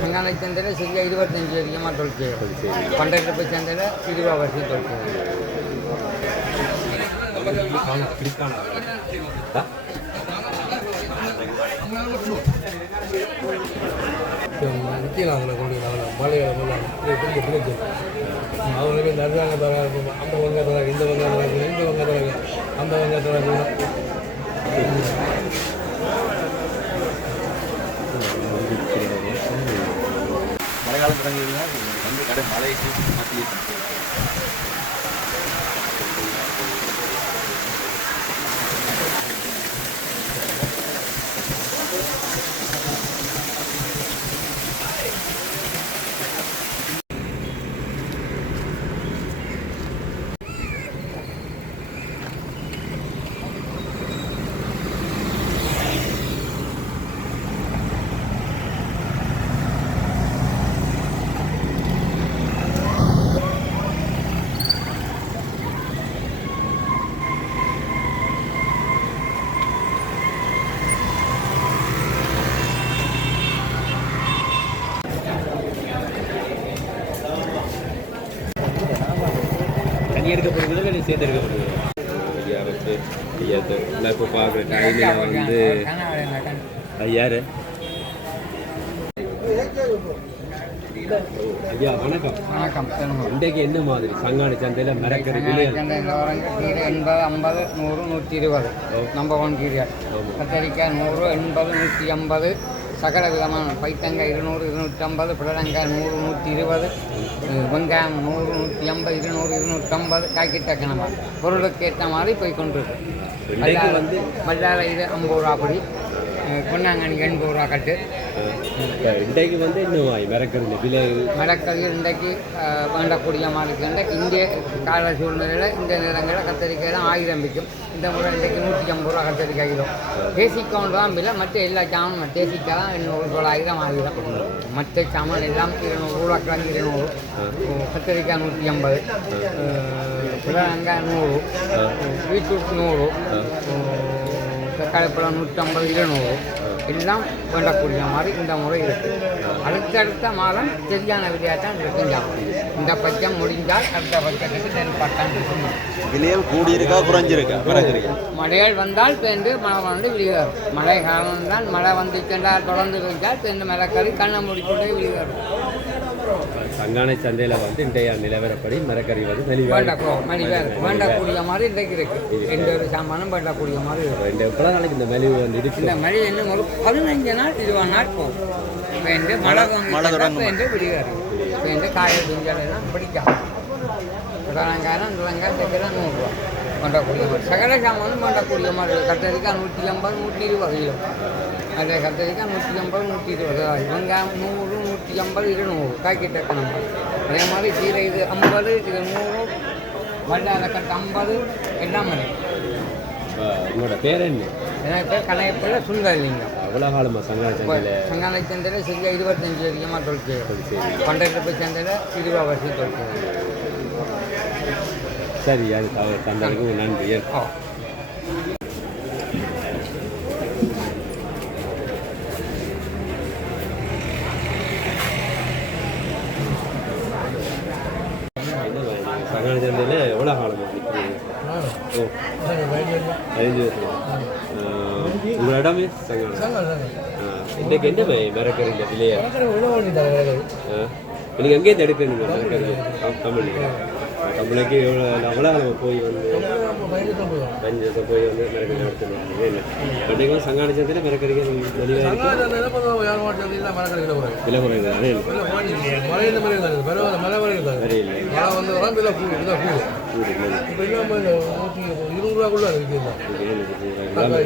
சங்கானை சந்தையில் சரியாக இருபத்தஞ்சி வரைக்குமா தொழிற்சி பன்னெண்டு போய் சந்தையில் இருபது வருஷம் தொழிற்சி விற்கலாங்களே கொண்டு அவனை மலையை பிடிக்க பிடிச்சி அவங்களுக்கு நடுறாங்க தராங்க அந்த வங்க தராங்க இந்த வங்க தராங்க இந்த வங்க தராங்க அந்த வங்க தராங்க மழைக்காலம் வந்து கடை மழைக்கு மாற்றி தண்ணி எடுக்கப்படுறது நீ சேர்த்து எடுக்கப்படுது ஐயா வச்சு ஐயா நான் இப்போ பார்க்குற டைமில் வந்து ஐயாரு ஐயா வணக்கம். வணக்கம் இன்றைக்கு என்ன மாதிரி சங்கான சந்தையில் மரக்கறி விலை கீரை எண்பது ஐம்பது நூறு நூற்றி இருபது நம்பர் ஒன் கீரை கத்தரிக்காய் நூறு எண்பது நூற்றி ஐம்பது சகல விதமான பைத்தங்காய் இருநூறு இருநூற்றம்பது புடலங்காய் நூறு நூற்றி இருபது வெங்காயம் நூறு நூற்றி ஐம்பது இருநூறு இருநூற்றம்பது காய்க்கு தக்கணமா பொருளுக்கு ஏற்ற மாதிரி போய் வந்து மல்லால இது ஐம்பது ரூபா அப்படி பொன்னாங்கண்ணி எண்பது ரூபா கட்டு. இன்றைக்கு வந்து இன்னும் மரக்கறி விலை? மரக்கறி இன்றைக்கு வேண்டக்கூடிய இன்றைக்கு இந்திய கால சூழ்நிலையில் இந்த நேரங்களில் கத்தரிக்காய் தான் ஆயிரம் விற்கும். இந்த முறை இன்றைக்கு நூற்றி ஐம்பது ரூபா கத்தரிக்காய் கிலோ. தேசிக் கவுண்ட் தான் இல்லை மற்ற எல்லா சாமானும் தேசிக்காய் தான் எண்ணூறு தொள்ளாயிரம் ஆயிரம். மற்ற சாமான் எல்லாம் இருநூறு உருளைக்கிழங்கு இருநூறு கத்தரிக்காய் நூற்றி ஐம்பது புடலங்காய் நூறு பீட்ரூட் நூறு தக்காளி பழம் நூற்றம்பது இருநூறு. எல்லாம் வேண்டக்கூடிய மாதிரி இந்த முறை இருக்குது அடுத்தடுத்த மாதம் சரியான விளையாட்டம் இருக்கும் சாப்பிடும். இந்த பட்சம் முடிஞ்சால் அடுத்த பட்சத்துக்கு நெல் பட்டம் இருக்கும். விலையில் கூடியிருக்கா குறைஞ்சிருக்கா? மரக்கறி மழைகள் வந்தால் பேருந்து மழை வந்து விழுகாது மழை காலம் தான் மழை வந்து சென்றால் தொடர்ந்து பெய்தால் பேருந்து மரக்கறி கண்ணை மூடிக்கொண்டே விழுகாது சங்கான சந்தையில் வந்து இன்றைய நிலவரப்படி மரக்கறி வந்து மெலிவாக இருக்கு வேண்டக்கூடிய மாதிரி இன்றைக்கு இருக்குது எந்த ஒரு சாமானும் வேண்டக்கூடிய மாதிரி இருக்கு. இந்த எவ்வளோ நாளைக்கு இந்த மெலிவு வந்து இருக்கு. இந்த மழை இன்னும் ஒரு பதினஞ்சு நாள் இருபது நாள் போகும். பேருந்து மழை மழை வந்து தொடங்கும். பேருந்து விடுகாது பேருந்து காய துஞ்சல் எல்லாம் பிடிக்காது உடலங்காரம் துளங்காய் தைக்கலாம் நூறுரூவா கொண்டக்கூடிய மாதிரி. சகல சாமானும் கொண்டக்கூடிய மாதிரி இருக்கு. கத்தரிக்காய் நூற்றி ஐம்பது நூற்றி இருபது கிலோ. அதே கத்தரிக்காய் நூற்றி ஐம்பது நூற்றி இருபது வெங்காயம் நூறு நூற்றி ஐம்பது இருநூறு காய்க்கிட்ட கணக்கு அதே மாதிரி கீரை இது ஐம்பது இது நூறு வல்லார கட்டு ஐம்பது எல்லாம் உங்களோட பேர் என்ன எனக்கு பேர் கலையப்பிள்ளை சுந்தரலிங்கம் அவ்வளோ காலமா சங்கான சந்தையில் சங்கானை சந்தையில் சரியாக இருபத்தஞ்சி வரைக்குமா தொழிற்சி பன்னெண்டு போய் சந்தையில் இருபது வருஷம் தொழிற்சி சரி அது தந்ததுக்கு நன்றி ஏன் ஓ சங்கான சந்தையில் எவ்வளோ காலமா நிற்கிறீங்க ஓ பதினஞ்சு வருஷம் உங்களோட இடமே சங்கான இன்றைக்கு என்ன மரக்கறி இந்த விலையா நீங்கள் எங்கேருந்து எடுக்கிறீங்க மரக்கறி தமிழ். தமிழுக்கு எவ்வளோ அவ்வளோ நம்ம போய் வந்து வருஷம் போய் வந்து மரக்கறி எடுத்துருவாங்க என்ன? இன்றைக்கு வந்து சங்கான சந்தையில் மரக்கறிக்கு வெளியாக விலை குறைவு தானே வேறு இல்லை கூடி இல்லை. இருநூறுவாக்குள்ள இருக்குதா எல்லாமே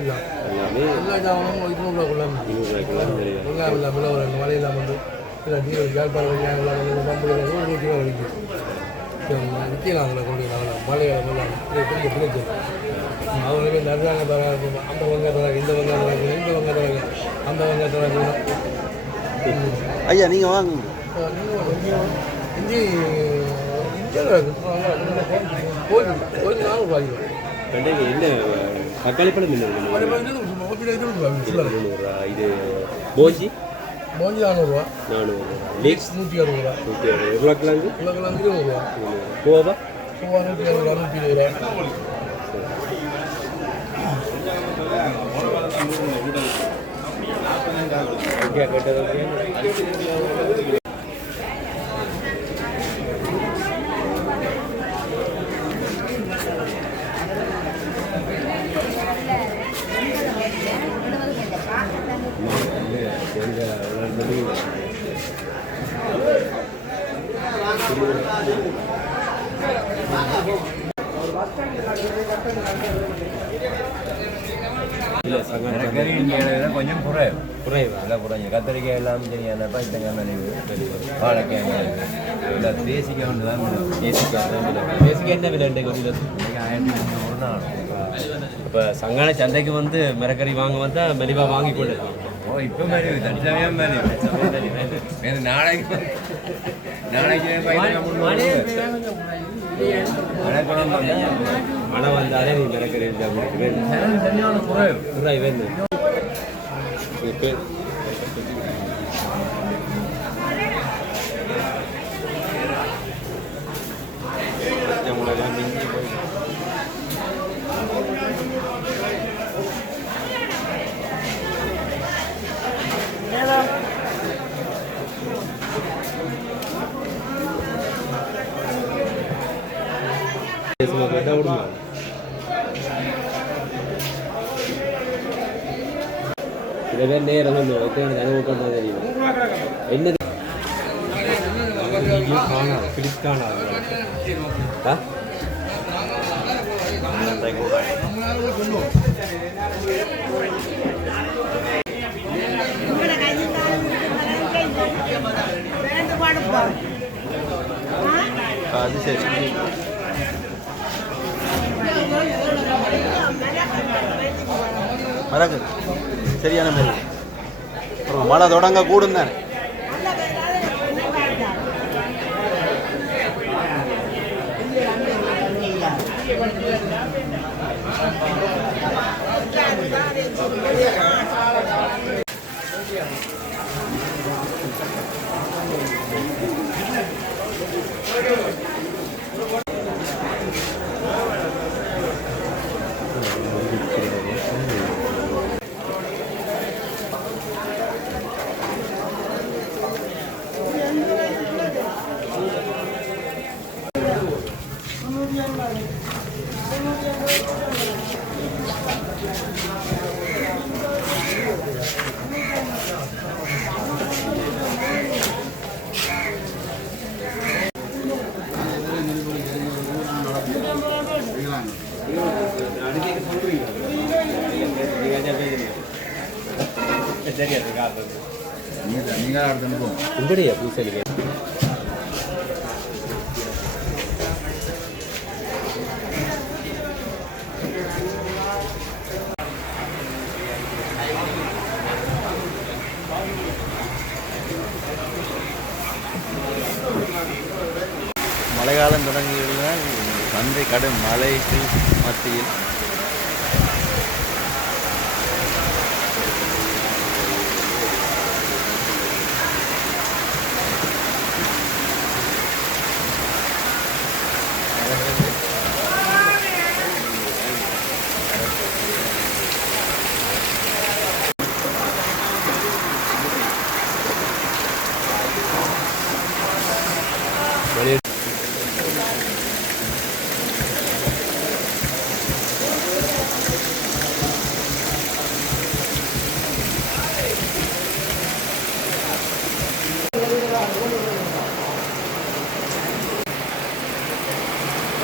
எல்லாமே எல்லா ஜாமானும் இருநூறுவாக்குள்ள வெங்காயம் இல்லாம இல்லை ஒரு ரெண்டு மழை இல்லாமல் வந்து நீ ஜாழ்ப்பாணம் வெங்காயம் இல்லாமல் இல்லாமல் நூற்றி ரூபா வரைக்கும் விற்கலாங்களே கொண்டு அவனை மழையை எல்லாம் பிடிக்க பிடிச்சி அவங்களுக்கு நடுறாங்க தராங்க அந்த வெங்காயம் தராங்க இந்த வெங்காயம் தராங்க இந்த தராங்க அந்த தராங்க ஐயா நீங்கள் வாங்க இஞ்சி நானூறு ரூபாய்க்கு கண்டைக்கு என்ன தக்காளி பழம் என்ன இது போஞ்சி மோஞ்சி நானூறுரூவா நானூறு. லீக்ஸ் நூற்றி அறுபது ரூபா. நூற்றி அறுபது. உருளைக்கிழங்கு? உலகெல்லாம் இருநூறுவா கோவா? சும்மா நூற்றி அறுபது ரூபா நூற்றி இருபது ரூபா. ஓகே கட்டது இல்லை இங்கே கொஞ்சம் குறையும் குறைவா எல்லாம் குறைஞ்சு கத்திரிக்காய் எல்லாம் சரியான பைத்தங்காய் மலிவு வாழைக்காய் மலிவு எல்லாம் தேசிக்காய் ஒன்று தான் தேசிக்காய் தேசிக்காய் என்ன விலை இன்றைக்கு ஒரு கிலோ ஆயிரத்தி முந்நூறு நாள் இப்போ சங்கான சந்தைக்கு வந்து மிரக்கறி வாங்க வந்தால் மெலிவாக வாங்கி கொண்டு ஓ இப்போ மலிவு தனிச்சமயம் மலிவு நாளைக்கு நாளைக்கு மழை குணம் வந்தாலே நீ மிரக்கறி அப்படின்னு வேணும் குறை வேணும் நேரம் வந்து எத்தனை அனுபவம் தெரியும்? என்ன காணாது பிடிச்சு காணாது அது சரி. மறக்கு சரியான மாதிரி மழை தொடங்க கூடும் தானே உங்களுடைய பூசணிக்காய் மழைக்காலம் தொடங்கியதுதான் சந்தை கடும் மழைக்கு மத்தியில்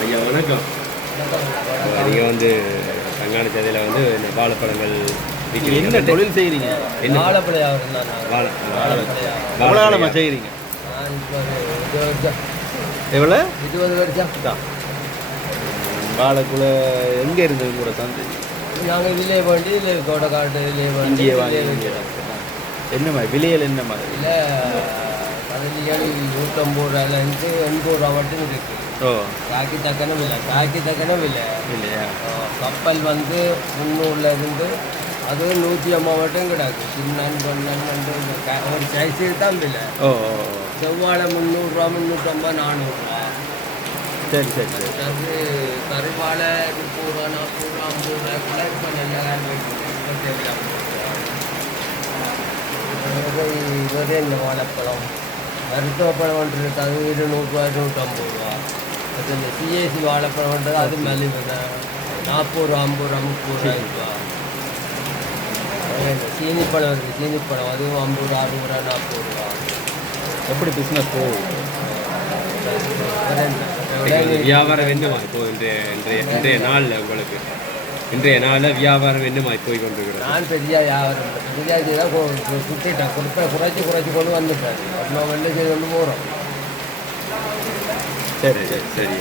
ஐயா வணக்கம் நீங்கள் வந்து கங்காணி சந்தையில் வந்து இந்த வாழைப்பழங்கள் விற்கிறீங்க என்ன தொழில் செய்கிறீங்க என்ன? வாழைப்பழையாக இருந்தால் வாழை எவ்வளோ காலமாக செய்கிறீங்க இருபது வருஷம். எவ்வளோ இருபது வருஷம். தான் வாழைக்குள்ள எங்கே இருந்தது கூட சந்தை நாங்கள் வில்லே வேண்டி இல்லை கோட்டைக்காட்டு வில்லே வேண்டி இங்கேயே வாங்கி என்ன மாதிரி? விலையல் என்ன மாதிரி? இல்லை பதினேழு நூற்றம்பது ரூபாயிலேருந்து எண்பது ரூபா மட்டும் இருக்கு. ஓ. காக்கி தக்கனும் இல்லை காக்கி தக்கனும் இல்லை இல்லையா கப்பல் வந்து முந்நூறுலேருந்து அது நூற்றி ஐம்பது மட்டும் கிடக்கு சின்னன் பொன்னன் ஒரு சைஸு தான் விலை. ஓ. செவ்வாழை முந்நூறுரூவா முந்நூற்றம்பது நானூறுரூவா. சரி சரி சரி. அது கருவாழை முப்பது ரூபா நாற்பது ரூபா ஐம்பது ரூபாய்க்குள்ள இப்போ நல்ல இதே இந்த வாழைப்பழம். மருத்துவப்பழம் ஒன்று அது இருநூறுவா இருநூற்றம்பது ரூபா அது இந்த சிஏசி வாழைப்பழம்ன்றது அது மலிவு தான் நாற்பது ரூபா ஐம்பது ரூபா முப்பது ரூபா இந்த சீனிப்பழம் இருக்குது சீனிப்பழம் அதுவும் ஐம்பது ரூபா அறுபது ரூபா நாற்பது ரூபா எப்படி பிஸ்னஸ் போகும் வியாபாரம் என்னமா இப்போ இன்றைய இன்றைய இன்றைய நாளில் உங்களுக்கு. இன்றைய நாளில் வியாபாரம் என்னமா போய் கொண்டிருக்கிறது. நான் பெரிய வியாபாரம். பெரிய இதுதான் சுட்டிட்டேன் கொடுப்பேன் குறைச்சி குறைச்சி கொண்டு வந்துட்டேன். நம்ம செய்து கொண்டு போகிறோம் சரி சரி சரி.